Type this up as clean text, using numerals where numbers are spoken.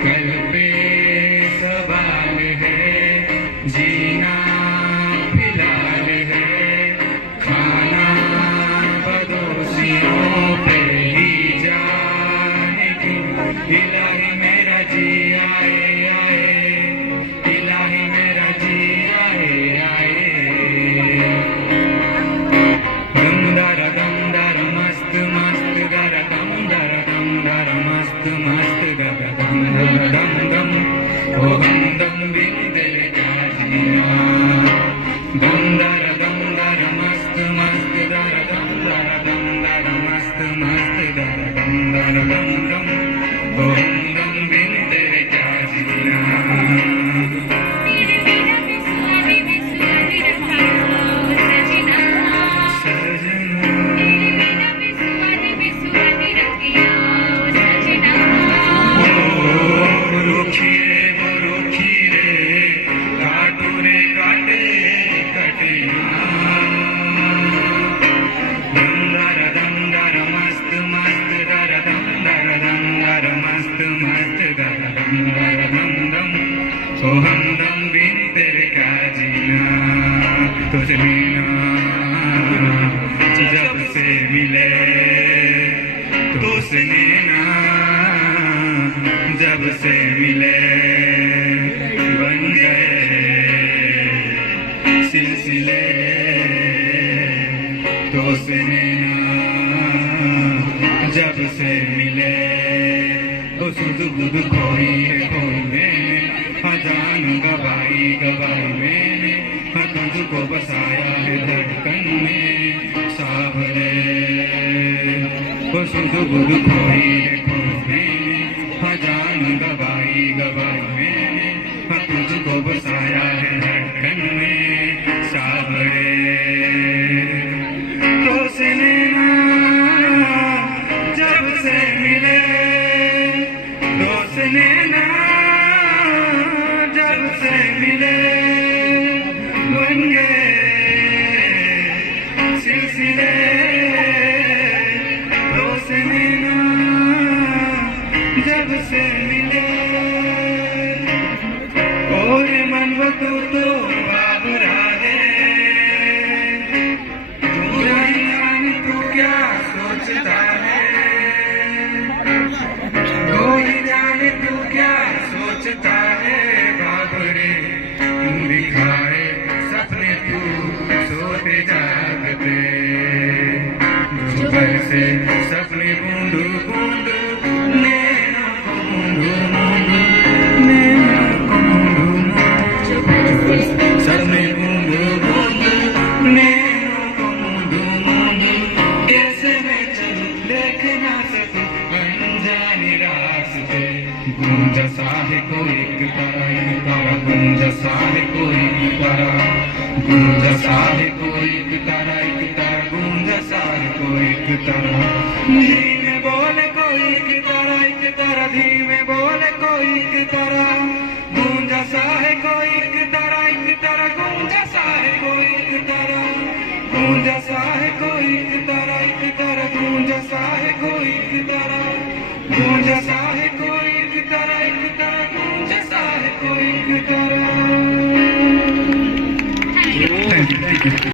कल पे सवाल है, जीना फिलहाल है, खाना पड़ोसियों पे ही जाने की। इलाही मेरा जी आए आए, इलाही मेरा जी आए आए। दम दर मस्त मस्त गर दम दर मस्त मस्त गर दम दम ओ हम दम बिन तेरे क्या जीना। दम दर मस्त मस्त गर दम दर मस्त मस्त गर दम दम ओ हम दम बिन तेरे क्या जीना। तो हम दम बिन तेरे क्या जीना। तुझे मीना जब से मिले, तुझसे नैना जब से मिले, बन गए सिलसिले। तुझसे नैना जब से मिले, तो सुध बुध खोई है खोई में, जान गवाई गवाई मैंने, तुझको बसाया है धड़कन में सावरे। वो सुध बुध खोई है खोई मैंने, जान गवाई गवाई मैंने, तुझको बसाया है धड़कन में सावरे। तो से नैना जब से मिले, तो से नैना जब से मिले, बन गए सिलसिले। तो से नैना जब से मिले, और मन वो तू तो बाबरा है। तू नहीं जाने तू क्या सोचता है, तू ही जाने तू क्या सोचता है। दिखाए सपने तू सोते जागते, जुबान से सपने बूंदू बूंदू, नैनों को बूंदू बूंदू, नैनों को बूंदू बूंदू, सपने बूंदू बूंदू, नैनों को बूंदू बूंदू। कैसे मैं चलूं देख ना सकूं अनजाने रास्ते। गूंजा सा है कोई एक तारा, एक तारा गूंजा सा है कोई एक तारा, गूंजा सा है कोई एक तारा, एक तारा गूंजा सा है कोई एक तारा। धीमे बोले कोई एक तारा, एक तारा धीमे बोले कोई एक तारा। गूंजा सा है कोई एक तारा, एक तारा गूंजा सा है कोई एक तारा, गूंजा सा है कोई एक तारा, एक तारा गूंजा सा है कोई एक तारा, गूंजा सा है कोई एक तारा, एक तारा गूंजा सा है कोई एक तारा।